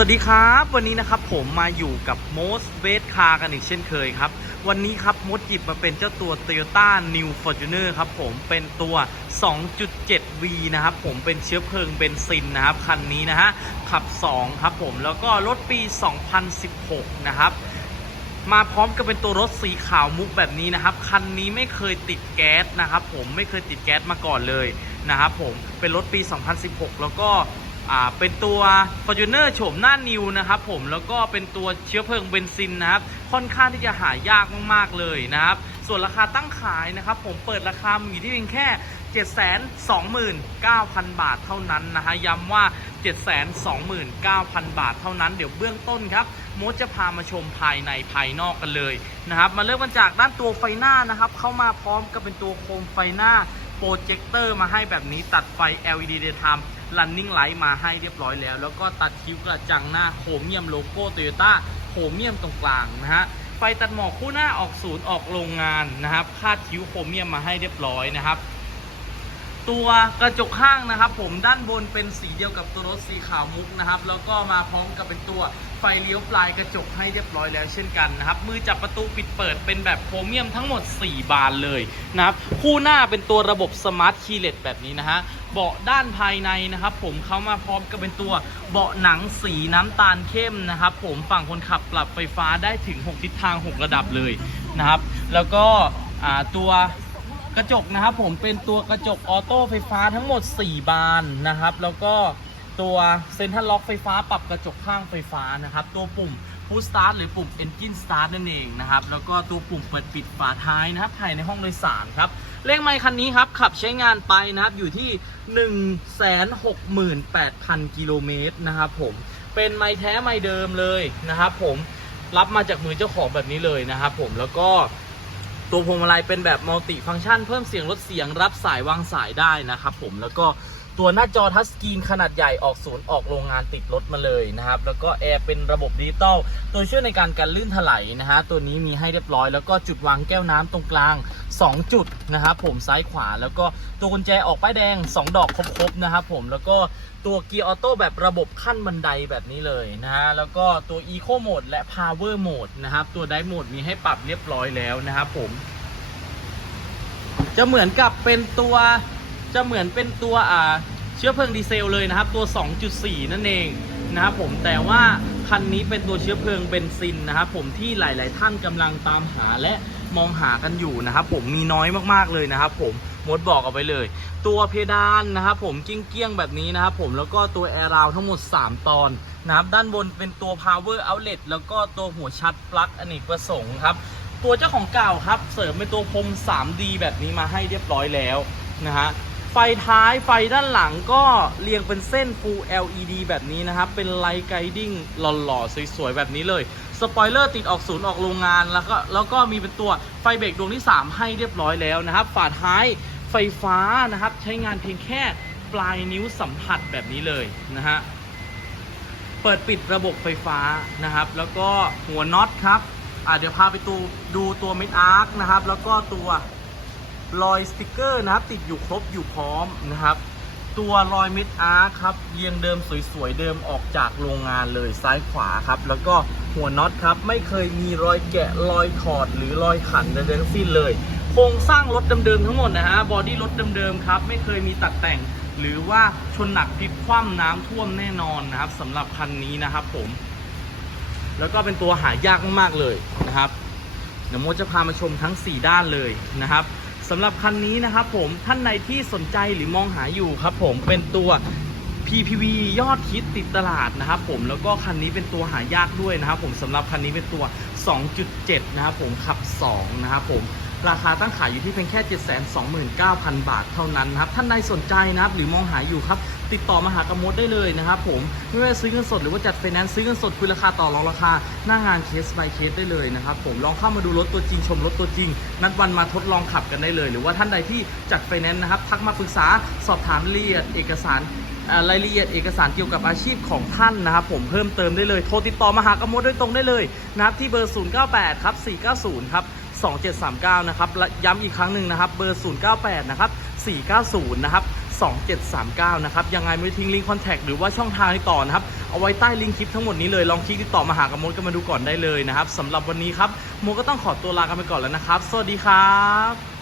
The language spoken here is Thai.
สวัสดีครับ วันนี้นะครับผมมาอยู่กับ Most w e i t Car กันอีกเช่นเคยครับ วันนี้ครับมดหยิบมาเป็นเจ้าตัว Toyota New Fortuner ครับผมเป็นตัว 2.7V นะครับผมเป็นเชื้อเพลิงเบนซินนะครับ คันนี้นะฮะ ขับ 2 ครับผมแล้วก็รถปี 2016 นะครับมาพร้อมกับเป็นตัวรถสีขาวมุกแบบนี้นะครับ คันนี้ไม่เคยติดแก๊สนะครับผมไม่เคยติดแก๊สมาก่อนเลยนะครับผมเป็นรถปี 2016 แล้วก็ อ่าเป็นตัว Fortuner โฉมหน้านิวนะครับผมแล้วก็เป็นตัวเชื้อเพลิงเบนซินนะครับค่อนข้างที่จะหายากมากๆเลยนะครับ ส่วนราคาตั้งขายนะครับ ผมเปิดราคาอยู่ที่เพียงแค่ 729,000 บาทเท่านั้นนะฮะย้ำว่า 729,000 บาทเท่านั้น เดี๋ยวเบื้องต้นครับโมดจะพามาชมภายในภายนอกกันเลยนะครับ มาเริ่มกันจากด้านตัวไฟหน้านะครับ เข้ามาพร้อมกับเป็นตัวโคมไฟหน้า โปรเจคเตอร์มาให้แบบนี้ตัดไฟ LED Daytime Running Light มาให้เรียบร้อยแล้ว แล้วก็ตัดคิ้วกระจังหน้าโครเมียมโลโก้โตโยต้าโครเมียมตรงกลางนะฮะไฟตัดหมอกคู่หน้าออกศูนย์ออกโรงงานนะครับคาดคิ้วโครเมียมมาให้เรียบร้อยนะครับ ตัวกระจกข้างนะครับ ผมด้านบนเป็นสีเดียวกับตัวรถสีขาวมุกนะครับ แล้วก็มาพร้อมกับเป็นตัวไฟเลี้ยวปลายกระจกให้เรียบร้อยแล้วเช่นกันนะครับ มือจับประตูปิดเปิดเป็นแบบโครเมียมทั้งหมด 4 บานเลยนะครับ คู่หน้าเป็นตัวระบบสมาร์ทคีย์เลสแบบนี้นะฮะเบาะด้านภายในนะครับ ผมเข้ามาพร้อมกับเป็นตัวเบาะหนังสีน้ำตาลเข้มนะครับ ผมฝั่งคนขับปรับไฟฟ้าได้ถึง 6 ทิศทาง 6 ระดับเลยนะครับ แล้วก็ตัว กระจกนะครับผมเป็นตัวกระจกออโต้ไฟฟ้าทั้งหมด 4 บานนะครับ แล้วก็ตัวเซ็นทรัลล็อกไฟฟ้าปรับกระจกข้างไฟฟ้านะครับ ตัวปุ่ม Push Start หรือปุ่ม Engine Start นั่นเองนะครับ แล้วก็ตัวปุ่มเปิดปิดฝาท้ายนะครับภายในห้องโดยสารครับ เลขไมค์คันนี้ครับ ขับใช้งานไปนะครับ อยู่ที่ 168,000 กิโลเมตรนะครับผม เป็นไมค์แท้ไมค์เดิมเลยนะครับผม รับมาจากมือเจ้าของแบบนี้เลยนะครับผม แล้วก็ ตัวพวงมาลัยเป็นแบบมัลติฟังก์ชัน เพิ่มเสียงลดเสียงรับสายวางสายได้นะครับผมแล้วก็ ตัวหน้าจอทัชสกรีนขนาดใหญ่ออกศูนย์ออกโรงงานติดรถมาเลยนะครับ แล้วก็แอร์เป็นระบบดิจิตอลตัวช่วยในการกันลื่นถลายนะฮะตัวนี้มีให้เรียบร้อย แล้วก็จุดวางแก้วน้ำตรงกลาง 2 จุดนะครับผมซ้ายขวา แล้วก็ตัวกุญแจออกป้ายแดง 2 ดอกครบๆนะครับผมแล้วก็ตัวเกียร์ออโต้แบบระบบขั้นบันไดแบบนี้เลยนะฮะแล้วก็ตัว Eco Mode และ Power Mode นะครับตัวไดโหมดมีให้ปรับเรียบร้อยแล้วนะครับผมจะเหมือนกับเป็นตัว จะเหมือนเป็นตัวอ่าเชื้อเพลิงดีเซลเลยนะครับ ตัว 2.4 นั่นเองนะครับผมแต่ว่าคันนี้เป็นตัวเชื้อเพลิงเบนซินนะครับผมที่หลาย ๆ ท่านกำลังตามหาและมองหากันอยู่นะครับผมมีน้อยมากๆเลยนะครับผมมดบอกเอาไปเลย ตัวเพดานนะครับผมเกี้ยงๆแบบนี้นะครับผมแล้วก็ตัวแอร์ราวทั้งหมด 3 ตอนนะครับด้านบนเป็นตัว power outlet แล้วก็ตัวหัวชัดปลั๊กอเนกประสงค์ครับตัวเจ้าของเก่าครับเสริมเป็นตัวพรม 3D แบบนี้มาให้เรียบร้อยแล้วนะฮะ ไฟท้ายไฟด้านหลังก็เรียงเป็นเส้น Full LED แบบนี้นะครับ เป็นไลท์ไกดิ้งหล่อๆ สวยๆ แบบนี้เลย สปอยเลอร์ติดออกศูนย์ออกโรงงานแล้วก็แล้วก็มีเป็นตัวไฟเบรกดวงที่ 3 ให้เรียบร้อยแล้วนะครับ ฝาท้ายไฟฟ้านะครับ ใช้งานเพียงแค่ปลายนิ้วสัมผัสแบบนี้เลยนะฮะ เปิดปิดระบบไฟฟ้านะครับ แล้วก็หัวน็อตครับอ่าเดี๋ยวพาไปดูดูตัวเม็ดอาร์คนะครับ แล้วก็ตัว รอยสติกเกอร์นะครับ ติดอยู่ครบอยู่พร้อมนะครับ ตัวรอยเม็ดอาร์ครับเรียงเดิมสวยๆเดิมออกจากโรงงานเลยซ้ายขวาครับ แล้วก็หัวน็อตครับ ไม่เคยมีรอยแกะรอยถอดหรือรอยขันใดๆทั้งสิ้นเลยโครงสร้างรถเดิมๆทั้งหมดนะฮะบอดี้รถเดิมๆครับ ไม่เคยมีตัดแต่ง หรือว่าชนหนักพลิกคว่ำน้ำท่วมแน่นอนนะครับสำหรับคันนี้นะครับผมแล้วก็เป็นตัวหายากมากๆเลยนะครับเดี๋ยวโมจะพามาชมทั้ง 4 ด้านเลยนะครับ สำหรับคันนี้นะครับผมท่านใดที่สนใจหรือมองหาอยู่ครับผมเป็นตัว PPV ยอดฮิตติดตลาดนะครับผมแล้วก็คันนี้เป็นตัวหายากด้วยนะครับผมสำหรับคันนี้เป็นตัว 2.7 นะครับผมขับ 2 นะครับผม ราคาตั้งขายอยู่ที่เพียงแค่ 729,000 บาทเท่านั้นนะครับ ท่านใดสนใจนะครับ หรือมองหาอยู่ครับ ติดต่อมาหากระมดได้เลยนะครับผม ไม่ว่าซื้อเงินสดหรือว่าจัดไฟแนนซ์ซื้อเงินสดคุยราคาต่อรองราคา หน้างานเคส by เคสได้เลยนะครับผม ลองเข้ามาดูรถตัวจริงชมรถตัวจริง นัดวันมาทดลองขับกันได้เลย หรือว่าท่านใดที่จัดไฟแนนซ์นะครับ ทักมาปรึกษาสอบถามรายละเอียดเอกสารรายละเอียดเอกสารเกี่ยวกับอาชีพของท่านนะครับผมเพิ่มเติมได้เลย โทรติดต่อมาหากระมดโดยตรงได้เลยนะครับที่เบอร์ 098 ครับ 490 ครับ 2739 นะครับและย้ำอีกครั้งหนึ่งนะครับ เบอร์ 098 นะครับ 490 นะครับ 2739 นะครับ ยังไงไม่ทิ้งลิงก์คอนแทคหรือว่าช่องทางติดต่อนะครับ เอาไว้ใต้ลิงก์คลิปทั้งหมดนี้เลย ลองคลิกติดต่อมาหากับมดกันมาดูก่อนได้เลยนะครับสำหรับวันนี้ครับโมก็ต้องขอตัวลากันไปก่อนแล้วนะครับ สวัสดีครับ